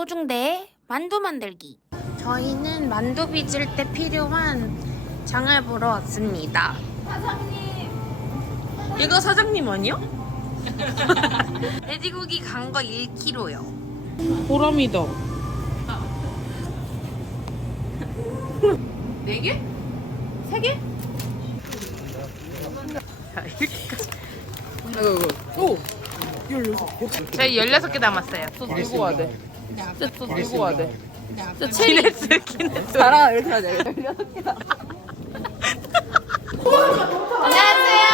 소중대의 만두 만들기. 저희는 만두 빚을 때 필요한 장을 보러 왔습니다. 사장님. 이거 사장님 아니야? 돼지고기 간 거 1kg요. 보람이다. 네 개? 세 개? 오! 저희 16개 남았어요. 또 들고 와야 돼. 진짜 또 들고 와야 돼. 진짜 체리. 기네스, 기네스. 나랑 이렇게 해야 돼. 안녕하세요.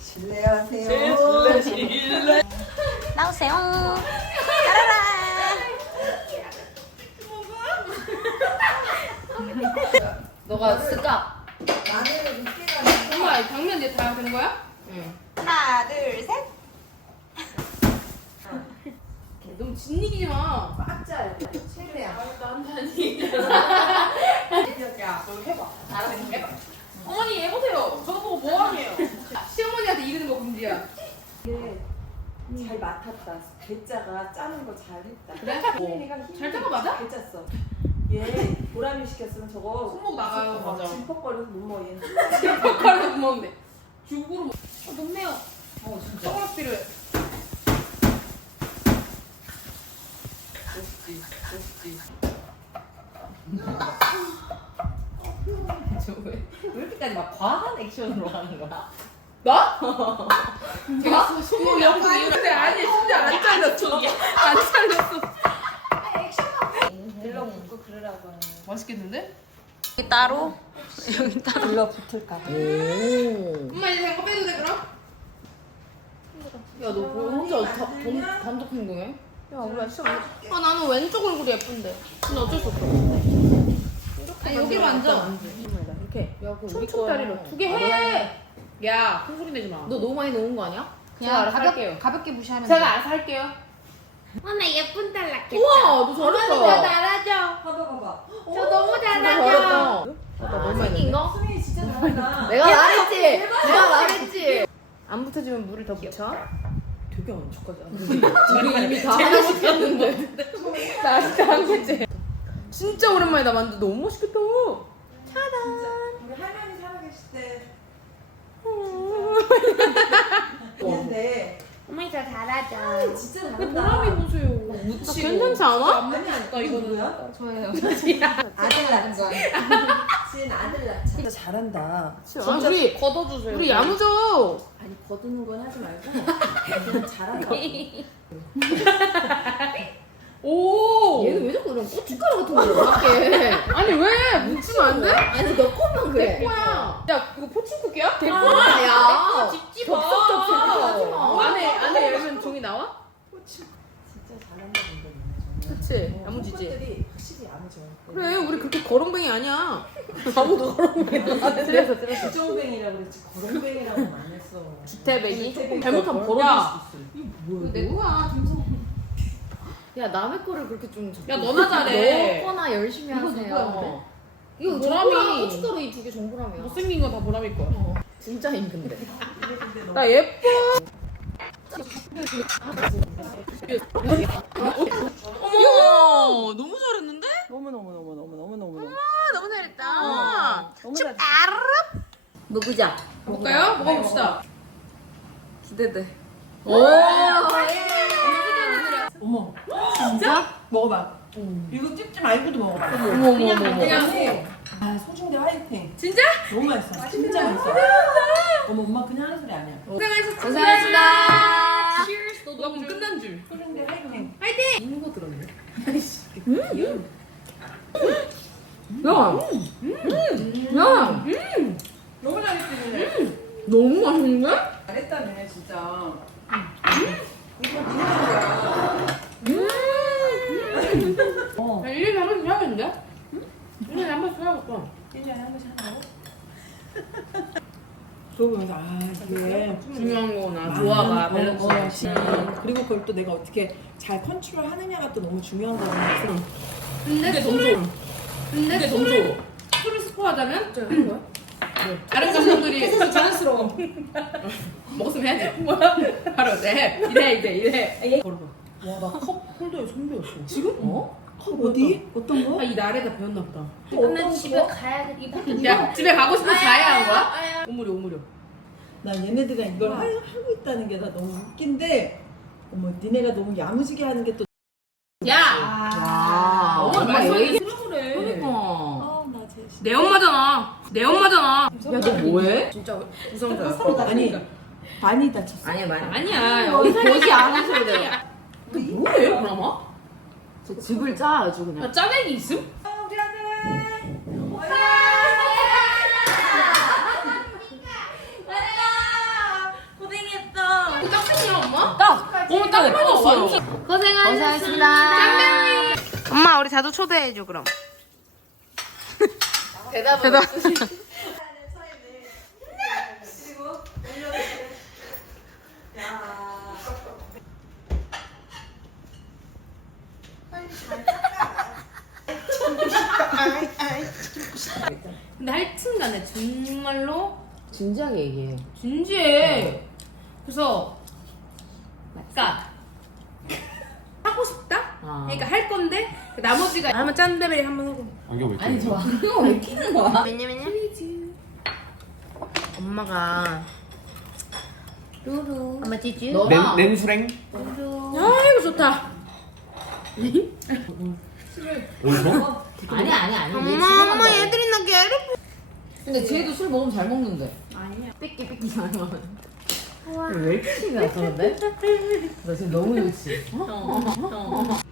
실례하세요. 나오세요. 따라라. 너가 쓸까? 엄마 당면 이제 다 된 거야? 하나, 둘, 셋. 너무 진이기지 마. 빡짤. 최대한. 어머니 얘 보세요. 저거 보고 뭐 하게요? 시어머니한테 이르는 거 금지야. 잘 맡았다. 괴짜가 짜는 거 잘했다. 그래? 잘짠거 맞아? 괴짰어. 얘 보람이 시켰으면 저거 손목 나가요. 막 맞아. 질퍽거려서 못 먹어 얘는. 젓가락도 못 먹는데. 죽으로 먹. 아, 너무 매워. 어 진짜. 젓가락 필요해. 멋있지, 멋있지. 왜 이렇게까지 막 과한 액션으로 하는 거야? 나? 제가 손목 영상 이유인데 아니 진짜 안 잘렸어. 안 잘렸어. 들러 묻고 그러라고. 맛있겠는데? 여기 따로 여기 따로 들러붙을까 봐. 엄마 이제 잠깐 빼도 돼 그럼? 야, 너뭐 혼자 다, 돈, 단독 행동해? 야 우리 진짜 아 나는 왼쪽 얼굴이 예쁜데. 근데 어쩔 수 없어. 아니 여기로 앉아. 이렇게. 야, 그 우리 촌촌다리로 거. 두개 해. 야, 큰 소리 내지 마. 너 너무 많이 놓은 거 아니야? 제가 알아서 가볍- 할게요. 가볍게 무시하면 제가 알아서 할게요. 어나 예쁜 딸 낳겠다. 우와, 너 잘했어. 잘하죠. 봐봐, 봐봐. 저 너무 진짜 잘하죠. 잘했다. 나 너무 많이 생긴. 거? 수민이 진짜 잘한다. 내가 말했지! 내가 말했지! 안 붙어지면 물을 더 붙여. 되게 안쪽까지 안 우리 이미 다 하나씩 했는데. 나 아직 안 했지. 진짜 오랜만이다 만두 너무 맛있겠다. 우리 할머니 살아계실 때 근데 어머니 저 잘하죠. 진짜 근데 잘한다. 보람이 보세요. 묻히고. 괜찮지 않아? 아니 아까 이거는? 저예요. 아들 낳자. 지은 아들 낳자. 진짜 잘한다. 진짜 우리 걷어주세요. 우리 야무져. 아니 거두는 건 하지 말고 그냥 잘한다. 오. 얘는 왜 자꾸 이런 고춧가루 같은 걸 할게? 아니 왜 묻히면 안 돼? 아니, 너 것만 그래. 뭐야? 야 이거 포춘 쿠키야? 내 야. 집집어. 하지 마. 안에 안에 열면 종이 나와? 진짜 잘한다 근데 너네 정말. 그치. 어, 야무지지. 손톱들이 확실히 야무져. 그래 우리 그렇게 거렁뱅이 아니야. 아무도 거렁뱅이. 들었어, 들었어. 부정뱅이라고 그랬지 거렁뱅이라고는 안 했어. 주태뱅이? 잘못하면 벌어질 수도 있어. 이거 뭐야? 내 이거? 거야 김성. 야, 남의 거를 그렇게 좀. 자꾸 야, 너나 잘해. 넣거나 열심히 이거 하세요. 누구야, 근데? 이거 보람이- 정보랑 고춧가루 이 두 개 정보라며. 못생긴 건 다 보람일 거야. 진짜 힘든데. 근데 나 예뻐. 어머 너무 잘했는데? 너무 너무 너무 너무 너무 너무 너무 아, 너무 잘했다. 너무 잘. 먹으자. 먹을까요? 먹어봅시다. 기대돼. 오. 어머 진짜? 먹어봐. 이거 찍지 말고도 먹어봐. 어머 어머 그냥 어머. 그냥 해. 아 소중대 화이팅. 진짜? 너무 맛있어. 진짜 맛있어. 어머 엄마 그냥 하는 소리 아니야. 고생하셨습니다. 고생하셨습니다. 너 그럼 끝난 줄. 소중대 화이팅. 있는 거 들었네. 야, 야, 너무 잘했지. 너무 맛있는데? 잘했다네 진짜. 이거 니네 거야. 어. 야, 1년에 한 번씩 해야겠는데? 1년에 한 번씩 해야겠다. 1년에 한 번씩 한다고? 그러면서 아 이게 중요한 거구나. 아, 조화가 어, 밸런스. 어, 음. 그리고 그걸 또 내가 어떻게 잘 컨트롤 하느냐가 또 너무 중요한 거잖아. 근데 근데 술을 점점 근데 근데 술을 스포하자면 뭐야? 다른 감독들이 자연스러워. 먹었으면 해야 돼. 뭐야? 바로 네. 이래 이제 이래. 걸어봐. 와나 컵 홀더에 손 배웠어. 지금? 어? 컵 어디? 어떤 거? 아, 이 날에다 배웠나 보다. 어떤 집에 거? 가야 돼. 이거 야, 집에 가고 싶어서 자야 한 거야? 오므려, 오므려. 나 얘네들이랑 이걸 하, 하고 있다는 게 나 너무 웃긴데 어머 니네가 너무 야무지게 하는 게 또 야! 야, 어머니 엄마 말썽이 얘기- 싫어 그래. 그러니까. 아나 진짜 내 엄마잖아. 내 엄마잖아. 야, 너 뭐해? 진짜 부성자야. 아니 많이 다쳤어 아니야, 많이. 아니야. 여기 보지 소리들. 그 뭐예요, 그나마? 저 집을 짜 아주 그냥. 나 짜내기 있음? 우리 아들 고생했어. 그 짝꿍이야, 엄마? 딱. 어머, 딱 맞았어요. 고생하셨습니다. 엄마 우리 자두 초대해줘 그럼. 대답을. 대답. 하여튼간에 정말로 진지하게 얘기해. 진지해. 그래서 그러니까 하고 싶다. 아. 그러니까 할 건데 나머지가 한번 짠데베리 한번 하고. 안경 왜 아니, 끼는 저 거야? 왜 끼는 거야? 왜냐면요. 엄마가 루루. 엄마 찌찌. 너가. 냉, 냉수랭? 아이고 좋다. 아니야, 아니야. 얘 집에 엄마 엄마. 얘들이 나 괴롭혀. 근데 쟤도 술 먹으면 잘 먹는데. 아니야. 뺏기 뺏기 잘하면. 왜 이렇게 신이 근데? 나 지금 너무 좋지. 어.